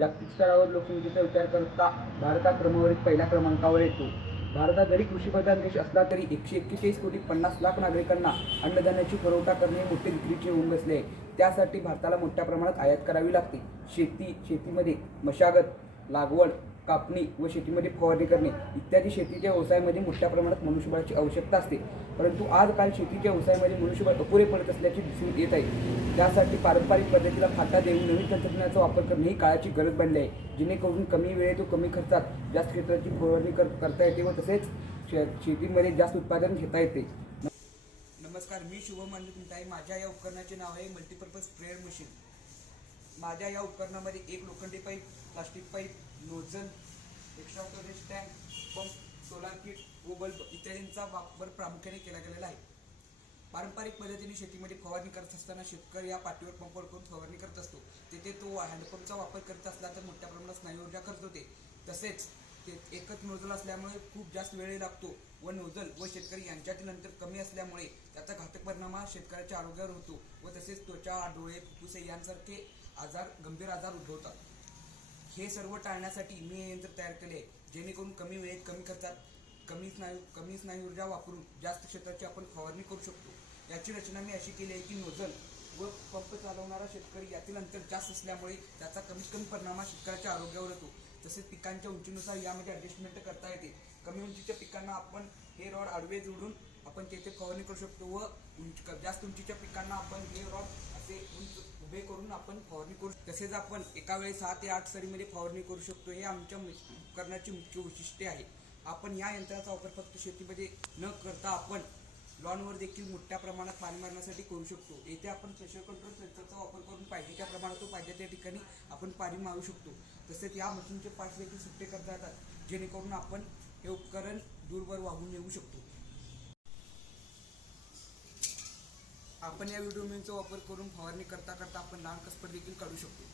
जागतिक स्तरावर लोकसंख्येचा विचार करता भारत हा क्रमवारीत पहिल्या क्रमांकावर येतो. भारत जरी कृषीप्रधान देश असला तरी 141,50,00,000 नागरिकांना अन्नधान्याची पुरवठा करणे मोठे विक्रीचे होऊन बसले आहे. त्यासाठी भारताला मोठ्या प्रमाणात आयात करावी लागते. शेतीमध्ये मशागत, लागवड, कापणी व शेतीमध्ये फवारणी करणे इत्यादी शेतीच्या व्यवसायामध्ये मोठ्या प्रमाणात मनुष्यबळाची आवश्यकता असते. परंतु आजकाल शेतीच्या व्यवसायामध्ये मनुष्यबळ अपुरे पडत असल्याचे दिसून येत आहे. त्यासाठी पारंपरिक पद्धतीला फाटा देऊन नवीन तंत्रज्ञानाचा वापर करणे ही काळाची गरज बनली आहे. जेणेकरून कमी वेळेत व कमी खर्चात जास्त क्षेत्राची फवारणी करता येते व तसेच शेतीमध्ये जास्त उत्पादन घेता येते. नमस्कार, मी शुभम आहे. माझ्या या उपकरणाचे नाव आहे मल्टीपर्पज स्प्रेअर मशीन. माझ्या या उपकरणामध्ये एक लोखंडी pipe, plastic pipe, nozzle, extra storage tank, pump, solar kit व बल्ब इत्यादींचा वापर प्रामुख्याने केला गेलेला आहे. पारंपरिक पद्धतीने शेतीमध्ये फवारणी करत असताना शेतकरी या पाठीवर पंप करून फवारणी करत असतो. तेथे तो हँडपंपचा वापर करत असला तर मोठ्या प्रमाणात स्नायू ऊर्जा खर्च होते. तसेच ते एकच नोझल असल्यामुळे खूप जास्त वेळ लागतो व नोझल व शेतकरी यांच्यातील अंतर कमी असल्यामुळे त्याचा घातक परिणाम हा शेतकऱ्याच्या आरोग्यावर होतो व तसेच त्वचा, डोळे, फुफ्फुसे यांसारखे गंभीर आजार उद्भवतात. हे सर्व टाळण्यासाठी मी हे यंत्र तयार केले आहे, जेणेकरून कमी वेळेत कमी खर्चात कमी स्नायू ऊर्जा वापरून जास्त क्षेत्राची आपण फवारणी करू शकतो. याची रचना मी अशी केली आहे की नोझल व पंप चालवणारा शेतकरी यातील अंतर जास्त असल्यामुळे त्याचा कमीत कमी परिणाम हा शेतकऱ्याच्या आरोग्यावर होतो. तसेच पिकांच्या उंचीनुसार यामध्ये ॲडजस्टमेंट करता येते. कमी उंचीच्या पिकांना आपण हे रॉड आडवे जोडून आपण तेथे फवारणी करू शकतो व जास्त उंचीच्या पिकांना आपण हे रॉड असे उभे करून आपण फवारणी करू शकतो. तसेच आपण एका वेळी 6 ते 8 सरीमध्ये फवारणी करू शकतो. हे आमच्या उपकरणाची मुख्य वैशिष्ट्ये आहे. आपण या यंत्राचा वापर फक्त शेतीमध्ये न करता आपण लॉनवर देखील मोठ्या प्रमाणात पाणी मारण्यासाठी करू शकतो. येथे आपण प्रेशर कंट्रोल सेन्सरचा वापर करून पाहिजे त्या प्रमाणात पाहिजे त्या ठिकाणी आपण पाणी मारू शकतो. तसेच या मशीनचे पार्ट्स देखील सुट्टे करता येतात, जेणेकरून आपण हे उपकरण दूरवर वाहून नेऊ शकतो. आपण या व्हिडिओ मेनचा वापर करून फवारणी करता आपण लहान कसपट देखील काढू शकतो.